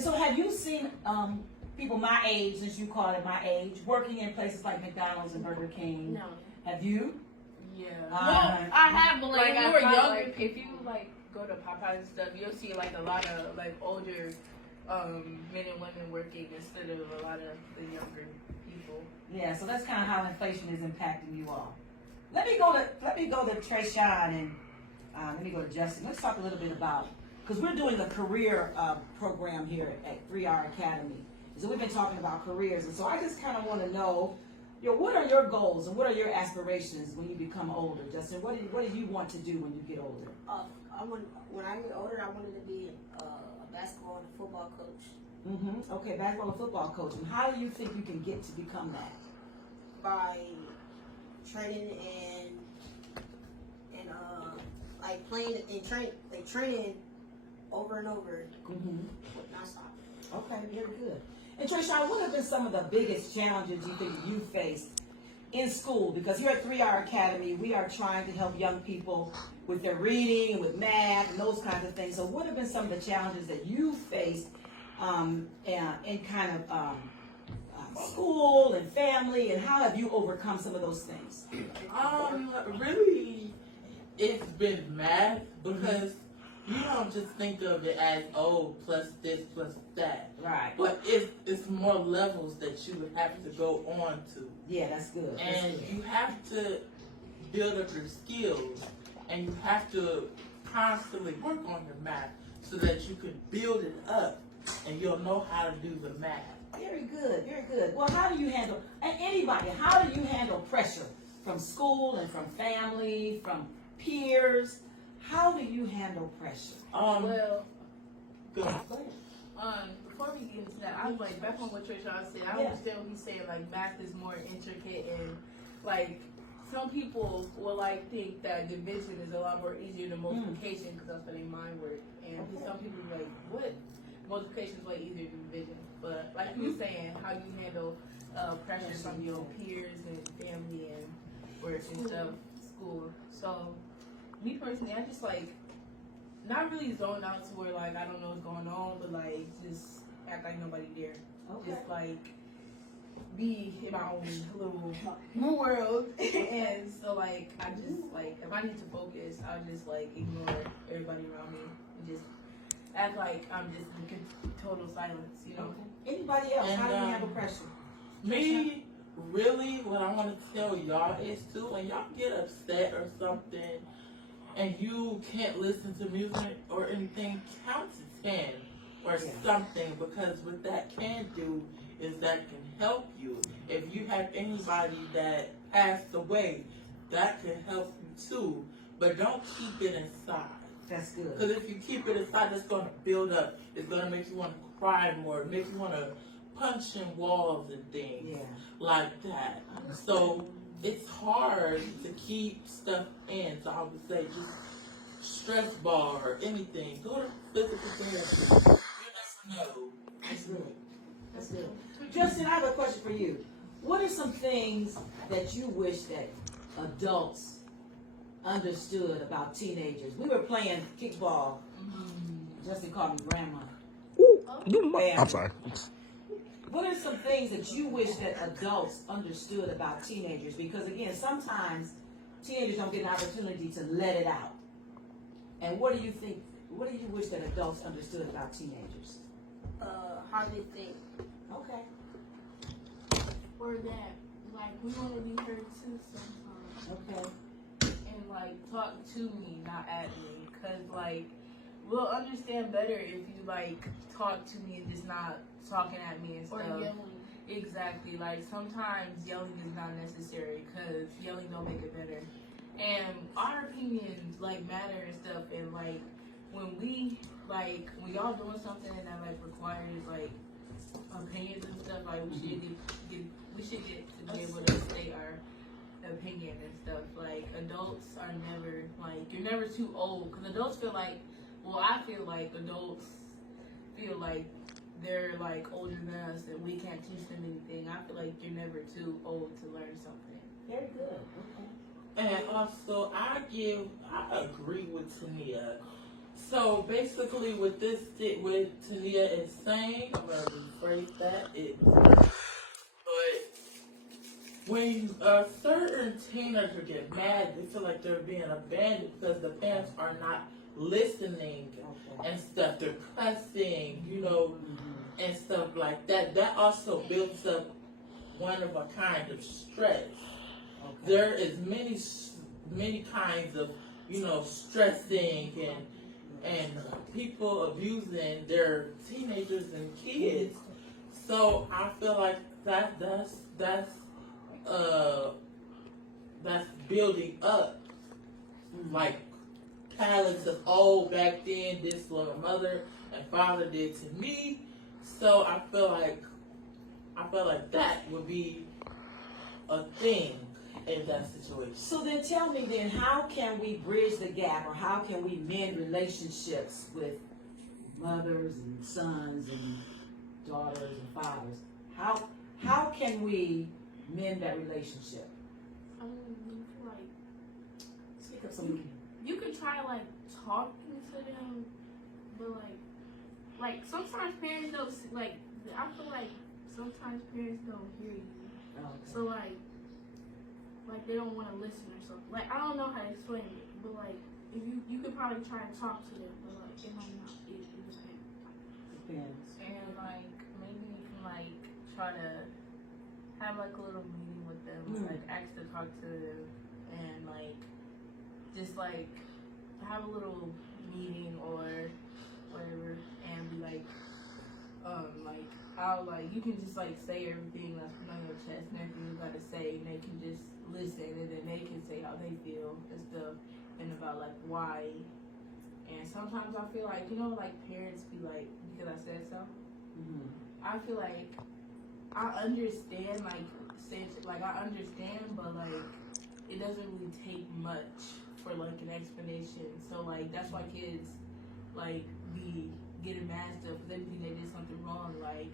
And so have you seen people my age, since you call it my age, working in places like McDonald's and Burger King? No. Have you? Yeah. Well, I have, but like Like, when you I were thought, younger, like, if you like go to Popeyes and stuff, you'll see like a lot of like older men and women working instead of a lot of the younger people. Yeah, so that's kind of how inflation is impacting you all. Let me go to Trayshawn and let me go to Justin. Let's talk a little bit about, because we're doing a career program here at 3R Academy. So we've been talking about careers, and so I just kind of want to know, what are your goals and what are your aspirations when you become older, Justin? What do you want to do when you get older? When I get older, I wanted to be a basketball and football coach. Mm-hmm. Okay, basketball and football coach. And how do you think you can get to become that? By training and like playing and training over and over, not stopping. Okay, very good. And Trayshawn, what have been some of the biggest challenges you think you faced in school? Because here at 3R Academy, we are trying to help young people with their reading and with math and those kinds of things. So what have been some of the challenges that you faced in kind of school and family, and how have you overcome some of those things? Really, it's been math, because you don't just think of it as, plus this, plus that. Right. But it's more levels that you would have to go on to. Yeah, that's good. And you have to build up your skills, and you have to constantly work on your math so that you can build it up and you'll know how to do the math. Very good, very good. Well, how do you handle, anybody, how do you handle pressure from school and from family, from peers? How do you handle pressure? Well, Go ahead. before we get into that, I was like, back on what Trisha said, I understand what he's saying, like math is more intricate, and like some people will like think that division is a lot more easier than multiplication because that's how they mind work, and some people are like, what? Multiplication is way easier than division. But like you were saying, how you handle pressure from your peers and family and work and stuff, school. So me personally, I just like not really zone out to where like I don't know what's going on, but like just act like nobody there. Okay. Just like be in my own little world. And so like I just like if I need to focus, I'll just like ignore everybody around me and just act like I'm just in total silence, you know. Okay. Anybody else? How do you handle pressure? Me, really, what I want to tell y'all is too, when y'all get upset or something and you can't listen to music or anything, count to 10 or something, because what that can do is that can help you. If you have anybody that passed away, that can help you too, but don't keep it inside. That's good. Because if you keep it inside, it's going to build up. It's going to make you want to cry more, make you want to punch in walls and things like that. So it's hard to keep stuff in. So I would say just stress ball or anything. Go to physical therapy. You never know. That's good. That's good. Justin, I have a question for you. What are some things that you wish that adults understood about teenagers? We were playing kickball. Justin called me grandma. I'm sorry. What are some things that you wish that adults understood about teenagers? Because again, sometimes teenagers don't get an opportunity to let it out. And what do you think? What do you wish that adults understood about teenagers? How they think. Okay. Or that, like, we want to be heard too sometimes. Okay. And, like, talk to me, not at me. Because, like, we'll understand better if you, like, talk to me and just not talking at me and stuff. Or yelling. Exactly. Like, sometimes yelling is not necessary because yelling don't make it better. And our opinions, like, matter and stuff. And, like, when we, like, when y'all doing something that, like, requires, like, opinions and stuff, like, we should get to be able to state our opinion and stuff. Like, adults are never, like, you're never too old. Because adults feel like, well, I feel like adults feel like they're, like, older than us and we can't teach them anything. I feel like you're never too old to learn something. Very good. Okay. And also, I agree with Tania. So basically, with this, with Tania is saying, I'm gonna rephrase that. But when a certain teenager get mad, they feel like they're being abandoned because the parents are not listening and stuff. They're cussing, and stuff like that. That also builds up one of a kind of stress. There is many kinds of, stressing and people abusing their teenagers and kids. So I feel like that's building up like pallets of back then this little mother and father did to me. So I feel like that would be a thing in that situation. So then tell me then, how can we bridge the gap, or how can we mend relationships with mothers and sons and daughters and fathers? How can we mend that relationship? Speak up some. You could try like talking to them, but like sometimes parents don't like. I feel like sometimes parents don't hear you. Oh, okay. So like they don't want to listen or something. Like I don't know how to explain it, but like if you could probably try to talk to them, but like it might not. It Depends. And like maybe you can like try to have like a little meeting with them, like ask to talk to them, and like just like have a little meeting or whatever, and be like I'll like you can just like say everything that's on your chest and everything you gotta say, and they can just listen, and then they can say how they feel and stuff, and about like why. And sometimes I feel like like parents be like, because I said so. I feel like I understand I understand, but like it doesn't really take much for like an explanation. So like that's why kids like be getting mad stuff because they think they did something wrong. Like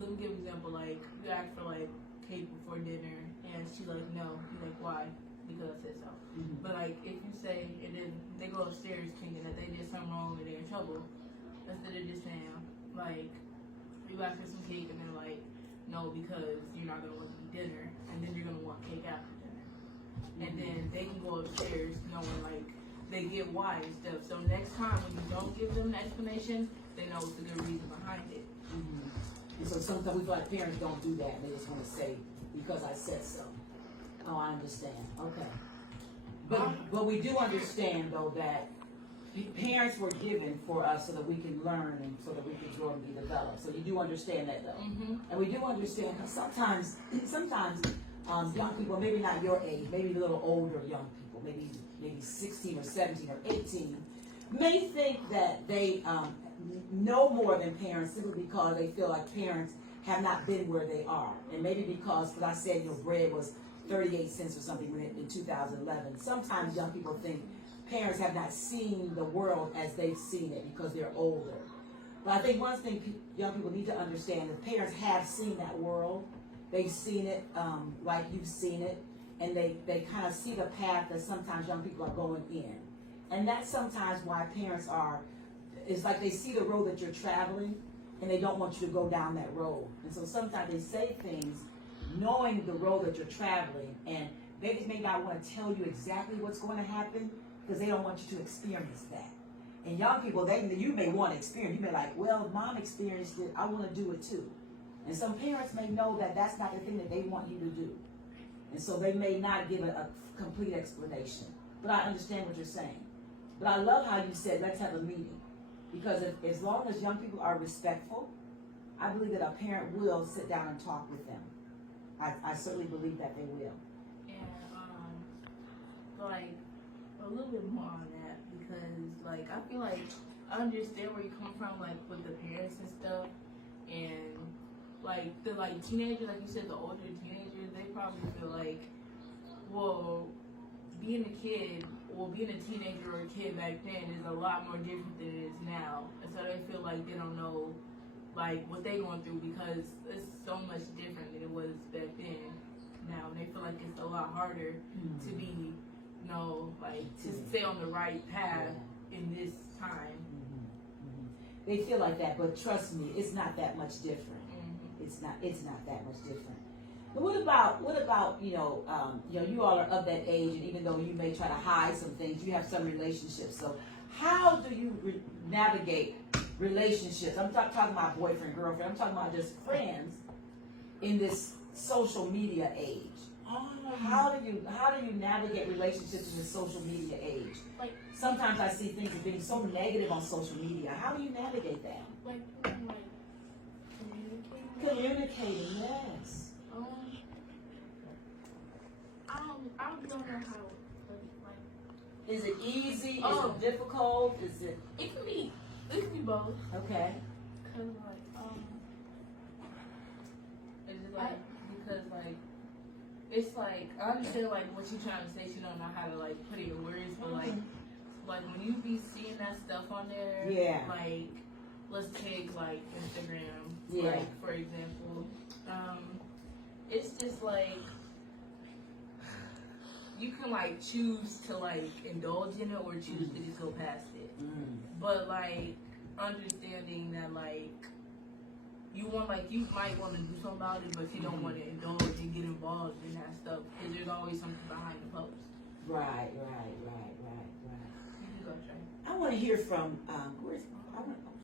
let me give an example. Like you ask for like cake before dinner, and she's like no. You're like why? Because I said so. But like if you say and then they go upstairs thinking that they did something wrong and they're in trouble, instead of just saying like you ask for some cake and they're like no because you're not gonna want to eat dinner and then you're gonna want cake after dinner, and then they can go upstairs knowing like they get why and stuff. So next time when you don't give them an explanation, they know it's a good reason behind it. And so sometimes we feel like parents don't do that. They just want to say, because I said so. Oh, I understand. Okay. But we do understand, though, that parents were given for us so that we can learn and so that we can grow and be developed. So you do understand that, though. And we do understand that sometimes young people, maybe not your age, maybe a little older young people, maybe 16 or 17 or 18, may think that they know more than parents simply because they feel like parents have not been where they are. And maybe because I said bread was 38 cents or something in 2011. Sometimes young people think parents have not seen the world as they've seen it because they're older. But I think one thing young people need to understand is parents have seen that world. They've seen it like you've seen it. And they kind of see the path that sometimes young people are going in. And that's sometimes why parents it's like they see the road that you're traveling and they don't want you to go down that road. And so sometimes they say things knowing the road that you're traveling, and they just may not want to tell you exactly what's going to happen because they don't want you to experience that. And young people, you may want to experience. You may like, well, if mom experienced it, I want to do it too. And some parents may know that that's not the thing that they want you to do. And so they may not give a complete explanation. But I understand what you're saying. But I love how you said, let's have a meeting. Because as long as young people are respectful, I believe that a parent will sit down and talk with them. I certainly believe that they will. And like a little bit more on that, because like I feel like I understand where you come from, like with the parents and stuff, and like the teenagers, like you said, the older teenagers, they probably feel like, well, being a kid or being a teenager or a kid back then is a lot more different than it is now, and so they feel like they don't know like what they going through because it's so much different than it was back then. Now and they feel like it's a lot harder to be, to stay on the right path in this time. They feel like that, but trust me, it's not that much different. Mm-hmm. It's not that much different. But what about you know you all are of that age, and even though you may try to hide some things, you have some relationships. So how do you navigate relationships? I'm not talking about boyfriend, girlfriend. I'm talking about just friends in this social media age. How do you navigate relationships in this social media age? Like, sometimes I see things as being so negative on social media. How do you navigate that? like communicating. Yes. I don't know how. Like, Is it easy? Oh. Is it difficult? Is it it can be both. okay? Cause like it's just like because like it's like I understand like what you're trying to say. You don't know how to like put it in words, but like when you be seeing that stuff on there, Yeah. Like let's take like Instagram, Yeah. like for example, it's just like you can like choose to like indulge in it or choose to just go past it. But like understanding that like you might want to do something about it, but you don't want to indulge and get involved in that stuff because there's always something behind the post. Right. You can go, Trey. I want to hear from